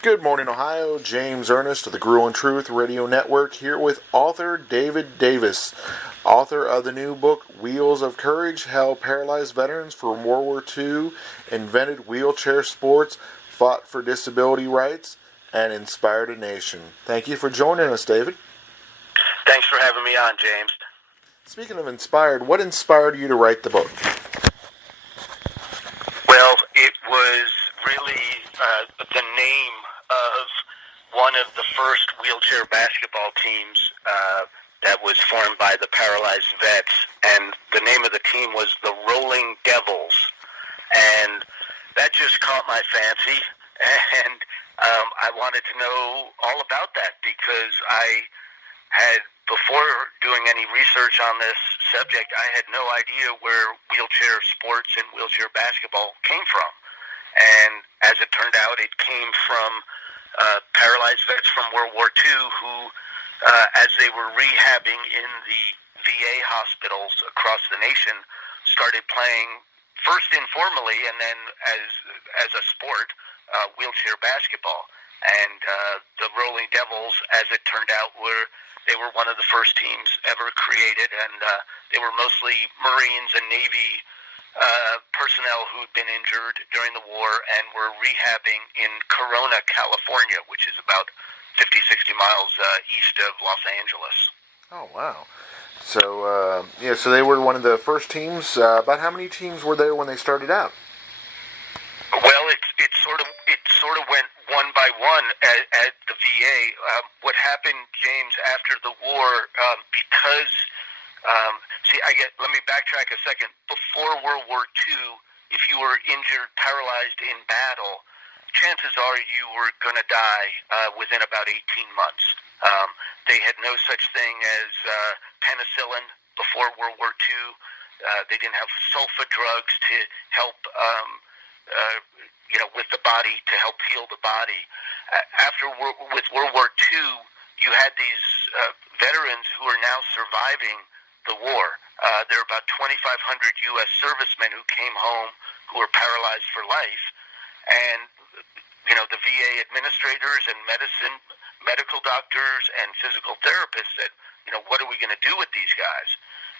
Good morning, Ohio. James Ernest of the Gruel and Truth Radio Network here with author David Davis, author of the new book Wheels of Courage: How Paralyzed Veterans from World War II Invented Wheelchair Sports, Fought for Disability Rights, and Inspired a Nation. Thank you for joining us, David. Thanks for having me on, James. Speaking of inspired, what inspired you to write the book? Well, it was really the name of one of the first wheelchair basketball teams that was formed by the Paralyzed vets, and the name of the team was the Rolling Devils, and that just caught my fancy, and I wanted to know all about that because I had, before doing any research on this subject, I had no idea where wheelchair sports and wheelchair basketball came from. And as it turned out, it came from paralyzed vets from World War II who, as they were rehabbing in the VA hospitals across the nation, started playing first informally and then as a sport, wheelchair basketball. And the Rolling Devils, as it turned out, they were one of the first teams ever created, and they were mostly Marines and Navy personnel who'd been injured during the war and were rehabbing in Corona, California, which is about 50, 60 miles east of Los Angeles. Oh, wow. So, so they were one of the first teams. About how many teams were there when they started out? Well, it sort of went one by one at the VA. What happened, James, after the war, because let me backtrack a second. Before World War II, if you were injured, paralyzed in battle, chances are you were going to die within about 18 months. They had no such thing as penicillin before World War II. They didn't have sulfa drugs to help with the body, to help heal the body. With World War II, you had these veterans who are now surviving the war. There are about 2,500 U.S. servicemen who came home who were paralyzed for life. And, the VA administrators and medical doctors and physical therapists said, what are we going to do with these guys?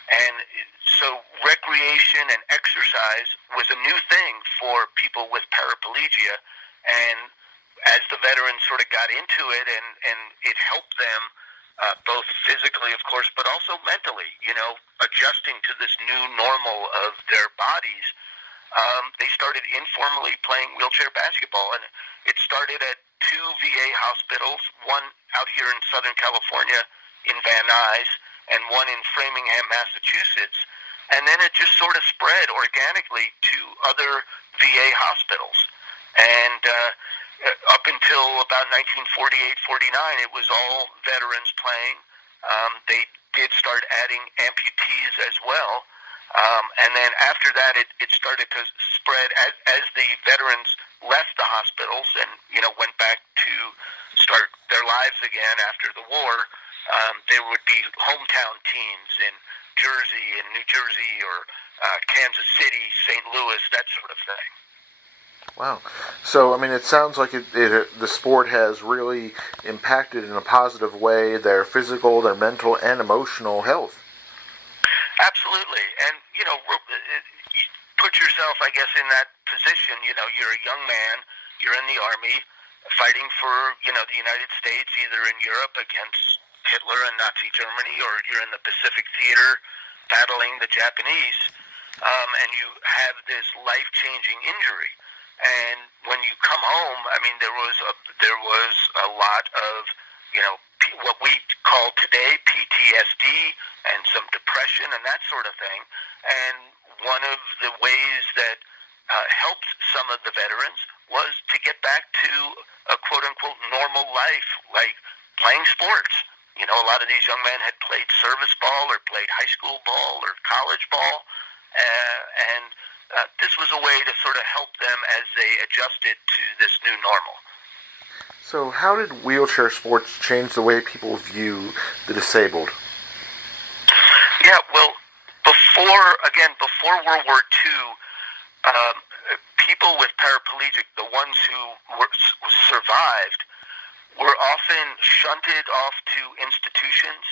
And so recreation and exercise was a new thing for people with paraplegia. And as the veterans sort of got into it and it helped them both physically, of course, but also mentally, adjusting to this new normal of their bodies, they started informally playing wheelchair basketball. And it started at two VA hospitals, one out here in Southern California in Van Nuys, and one in Framingham, Massachusetts. And then it just sort of spread organically to other VA hospitals. And up until about 1948-49, it was all veterans playing. They did start adding amputees as well. And then after that, it started to spread as the veterans left the hospitals and, went back to start their lives again after the war. There would be hometown teams in Jersey and New Jersey or Kansas City, St. Louis, that sort of thing. Wow. So, it sounds like the sport has really impacted in a positive way their physical, their mental, and emotional health. Absolutely. And, you put yourself, I guess, in that position. You're a young man, you're in the Army, fighting for, the United States, either in Europe against Hitler and Nazi Germany, or you're in the Pacific Theater battling the Japanese, and you have this life-changing injury. And when you come home, there was a lot of, what we call today PTSD and some depression and that sort of thing. And one of the ways that helped some of the veterans was to get back to a quote-unquote normal life, like playing sports. A lot of these young men had played service ball or played high school ball or college ball, and this was a way to sort of help them as they adjusted to this new normal. So how did wheelchair sports change the way people view the disabled? Yeah, well, before World War II, people with paraplegic, the the ones who survived were often shunted off to institutions.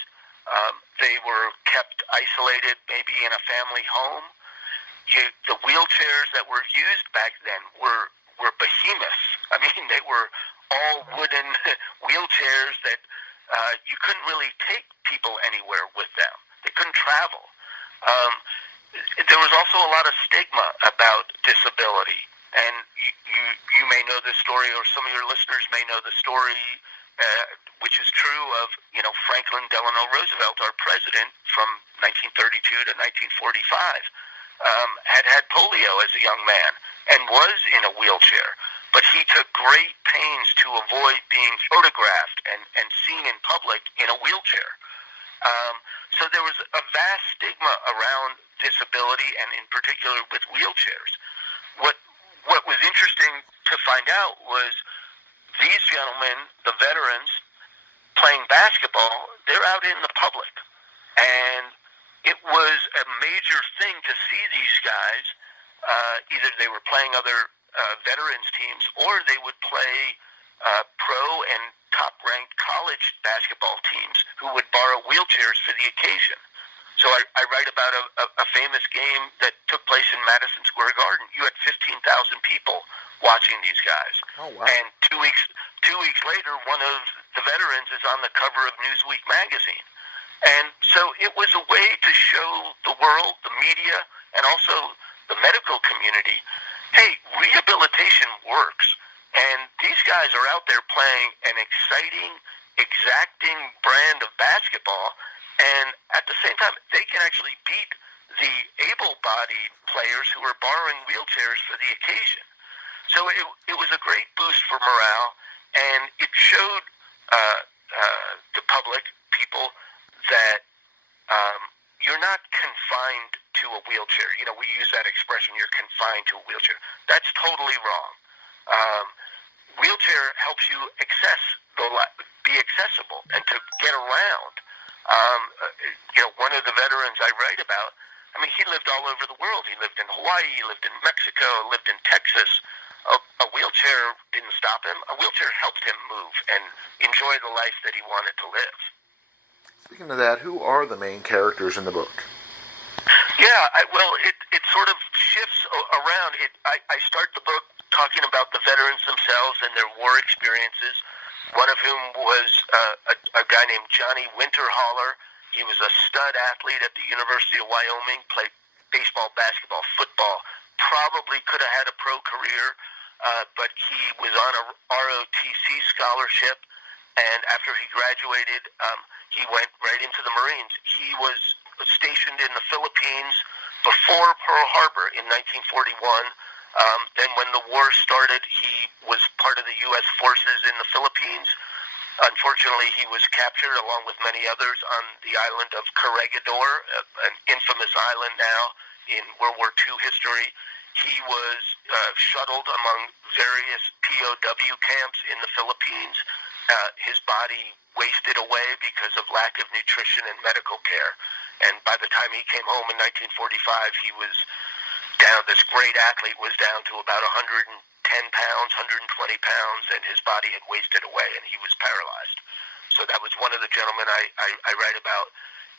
They were kept isolated, maybe in a family home. The wheelchairs that were used back then were behemoths. I mean, they were all wooden wheelchairs that you couldn't really take people anywhere with them. They couldn't travel. There was also a lot of stigma about disability, and you may know this story, or some of your listeners may know the story, which is true of Franklin Delano Roosevelt, our president from 1932 to 1945, had polio as a young man and was in a wheelchair, but he took great pains to avoid being photographed and seen in public in a wheelchair. So there was a vast stigma around disability, and in particular with wheelchairs. What was interesting to find out was these gentlemen, the veterans, playing basketball, they're out in the public. And it was a major thing to see these guys. Either they were playing other veterans teams, or they would play pro and top-ranked college basketball teams who would borrow wheelchairs for the occasion. So I write about a famous game that took place in Madison Square Garden. You had 15,000 people watching these guys. Oh, wow. And two weeks later, one of the veterans is on the cover of Newsweek magazine. And so it was a way to show the world, the media, and also the medical community, hey, rehabilitation works. And these guys are out there playing an exciting, exacting brand of basketball, and at the same time, they can actually beat the able-bodied players who are borrowing wheelchairs for the occasion. So it was a great boost for morale, and it showed the public, people, that you're not confined to a wheelchair. We use that expression, you're confined to a wheelchair. That's totally wrong. Wheelchair helps you be accessible and to get around. One of the veterans I write about, I mean, he lived all over the world. He lived in Hawaii, he lived in Mexico, lived in Texas. A wheelchair didn't stop him. A wheelchair helped him move and enjoy the life that he wanted to live. Speaking of that, who are the main characters in the book? Yeah, it sort of shifts around. I start the book talking about the veterans themselves and their war experiences, one of whom was a guy named Johnny Winterhaller. He was a stud athlete at the University of Wyoming, played baseball, basketball, football, probably could have had a pro career, but he was on a ROTC scholarship, and after he graduated, he went right into the Marines. He was stationed in the Philippines before Pearl Harbor in 1941. Then when the war started, he was part of the U.S. forces in the Philippines. Unfortunately, he was captured along with many others on the island of Corregidor, an infamous island now in World War II history. He was shuttled among various POW camps in the Philippines. His body wasted away because of lack of nutrition and medical care. And by the time he came home in 1945, he was down, this great athlete was down to about 110 pounds, 120 pounds, and his body had wasted away, and he was paralyzed. So that was one of the gentlemen I write about.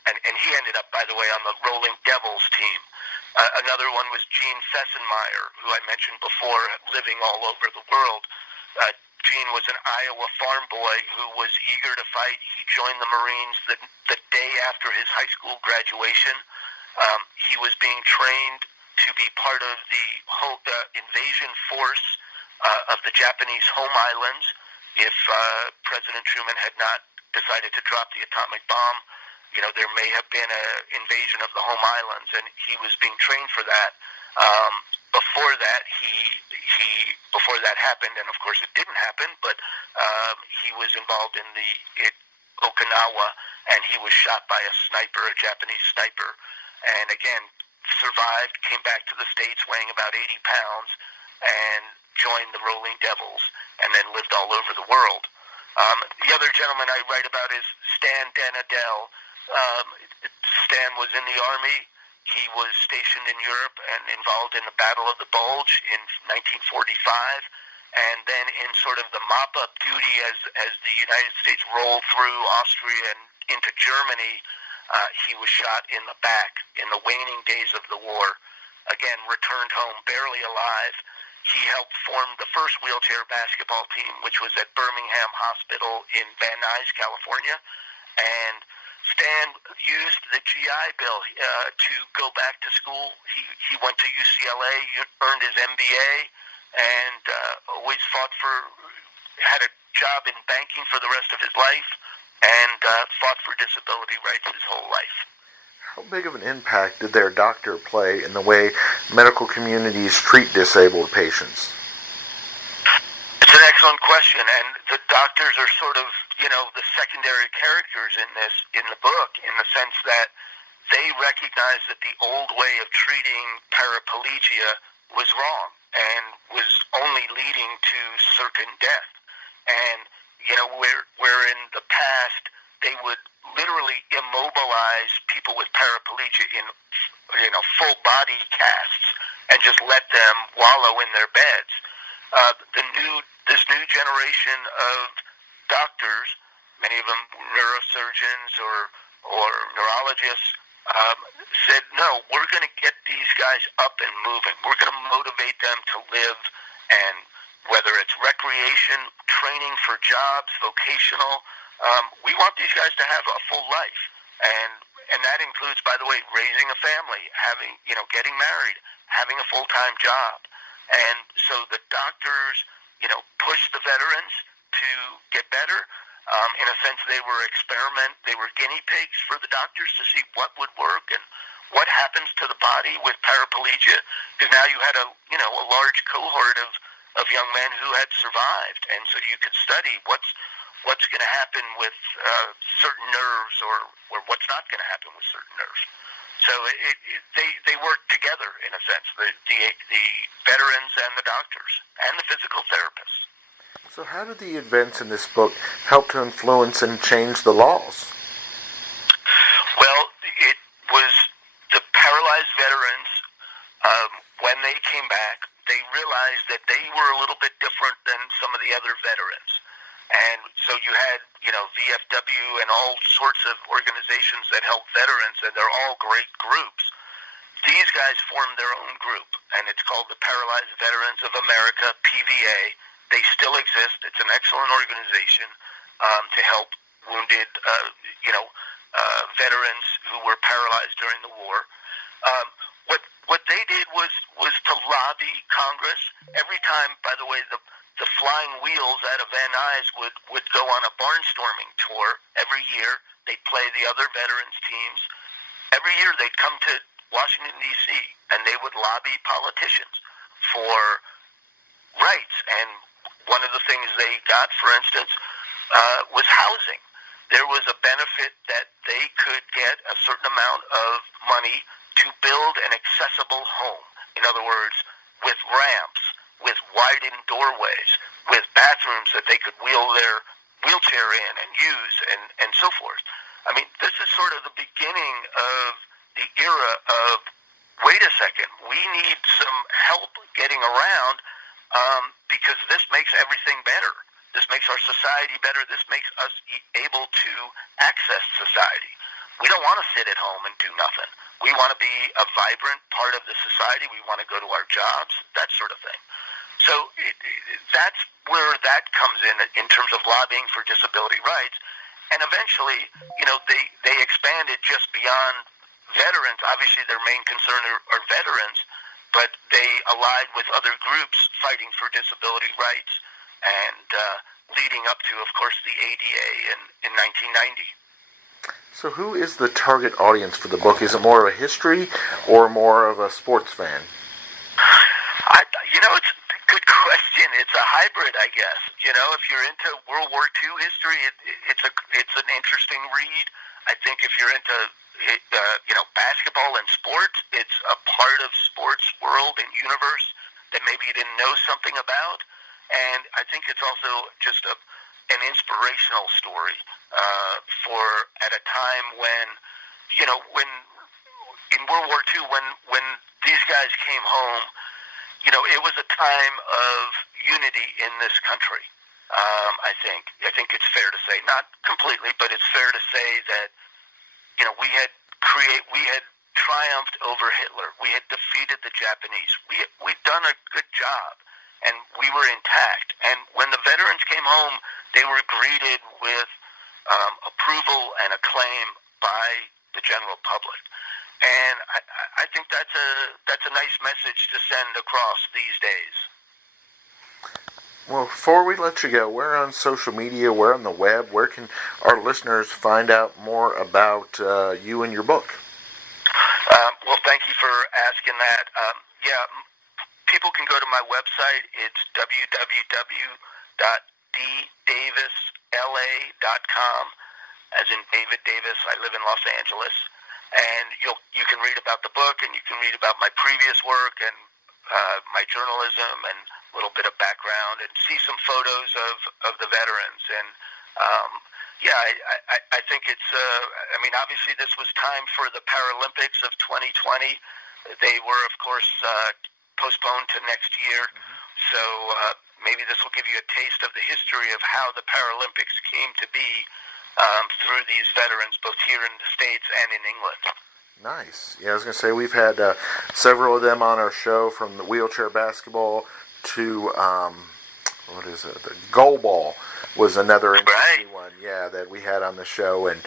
And he ended up, by the way, on the Rolling Devils team. Another one was Gene Fessenmeyer, who I mentioned before, living all over the world. Gene was an Iowa farm boy who was eager to fight. He joined the Marines the day after his high school graduation. He was being trained to be part of the invasion force of the Japanese home islands if President Truman had not decided to drop the atomic bomb. There may have been an invasion of the home islands, and he was being trained for that. Before that happened, and of course it didn't happen, but he was involved in Okinawa, and he was shot by a Japanese sniper, and again survived, came back to the States weighing about 80 pounds, and joined the Rolling Devils, and then lived all over the world. The other gentleman I write about is Stan Danadell. Stan was in the Army. He was stationed in Europe and involved in the Battle of the Bulge in 1945. and then in sort of the mop-up duty as the United States rolled through Austria and into Germany, he was shot in the back in the waning days of the war. Again, returned home barely alive. He helped form the first wheelchair basketball team, which was at Birmingham Hospital in Van Nuys, California. And Stan used the GI Bill to go back to school. He went to UCLA, earned his MBA, and always had a job in banking for the rest of his life, and fought for disability rights his whole life. How big of an impact did their doctor play in the way medical communities treat disabled patients? It's an excellent question, and the doctors are sort of, the secondary characters in the book, in the sense that they recognize that the old way of treating paraplegia was wrong and was only leading to certain death. And, where in the past they would literally immobilize people with paraplegia in, full body casts and just let them wallow in their beds. This new generation of doctors, many of them neurosurgeons or neurologists, said, no, we're going to get these guys up and moving. We're going to motivate them to live, and whether it's recreation, training for jobs, vocational, we want these guys to have a full life. And that includes, by the way, raising a family, getting married, having a full-time job. And so the doctors, pushed the veterans to get better. In a sense, they were they were guinea pigs for the doctors to see what would work and what happens to the body with paraplegia. Because now you had a large cohort of young men who had survived, and so you could study what's going to happen with certain nerves or what's not going to happen with certain nerves. So they work together, in a sense, the veterans and the doctors and the physical therapists. So how did the events in this book help to influence and change the laws? Well, it was the paralyzed veterans, when they came back, they realized that they were a little bit different than some of the other veterans. And so you had, VFW and all sorts of organizations that help veterans, and they're all great groups. These guys formed their own group, and it's called the Paralyzed Veterans of America, PVA. They still exist. It's an excellent organization to help wounded, veterans who were paralyzed during the war. What they did was to lobby Congress. Every time, by the way, the Flying Wheels out of Van Nuys would go on a barnstorming tour every year. They'd play the other veterans teams. Every year they'd come to Washington, D.C., and they would lobby politicians for rights. And one of the things they got, for instance, was housing. There was a benefit that they could get a certain amount of money to build an accessible home. In other words, with ramps, with widened doorways, with bathrooms that they could wheel their wheelchair in and use, and so forth. I mean, this is sort of the beginning of the era of, wait a second, we need some help getting around, because this makes everything better. This makes our society better. This makes us able to access society. We don't want to sit at home and do nothing. We want to be a vibrant part of the society. We want to go to our jobs, that sort of thing. So that's where that comes in terms of lobbying for disability rights. And eventually, they expanded just beyond veterans. Obviously, their main concern are veterans, but they allied with other groups fighting for disability rights, and leading up to, of course, the ADA in 1990. So who is the target audience for the book? Is it more of a history or more of a sports fan? It's a good question. It's a hybrid, I guess. If you're into World War II history, it's an interesting read. I think if you're into basketball and sports, it's a part of sports world and universe that maybe you didn't know something about. And I think it's also just an inspirational story for at a time when in World War II, when these guys came home, it was a time of unity in this country. I think it's fair to say, not completely, but it's fair to say that we had triumphed over Hitler. We had defeated the Japanese. We'd done a good job, and we were intact. And when the veterans came home, they were greeted with approval and acclaim by the general public. And I think that's a nice message to send across these days. Well, before we let you go, we're on social media, we're on the web. Where can our listeners find out more about you and your book? Well, thank you for asking that. People can go to my website. It's www.ddavisla.com, as in David Davis. I live in Los Angeles. And you can read about the book, and you can read about my previous work and my journalism and a little bit of background, and see some photos of the veterans. And I think it's. Obviously, this was time for the Paralympics of 2020. They were, of course, postponed to next year. Mm-hmm. So maybe this will give you a taste of the history of how the Paralympics came to be. Through these veterans, both here in the States and in England. Nice. Yeah, I was going to say, we've had several of them on our show, from the wheelchair basketball to, the goalball was another interesting one, that we had on the show. And,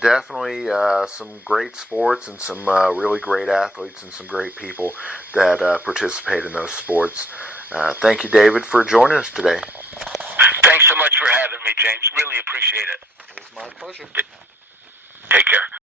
definitely some great sports and some really great athletes and some great people that participate in those sports. Thank you, David, for joining us today. Thanks so much for having me, James. Really appreciate it. It was my pleasure. Take care.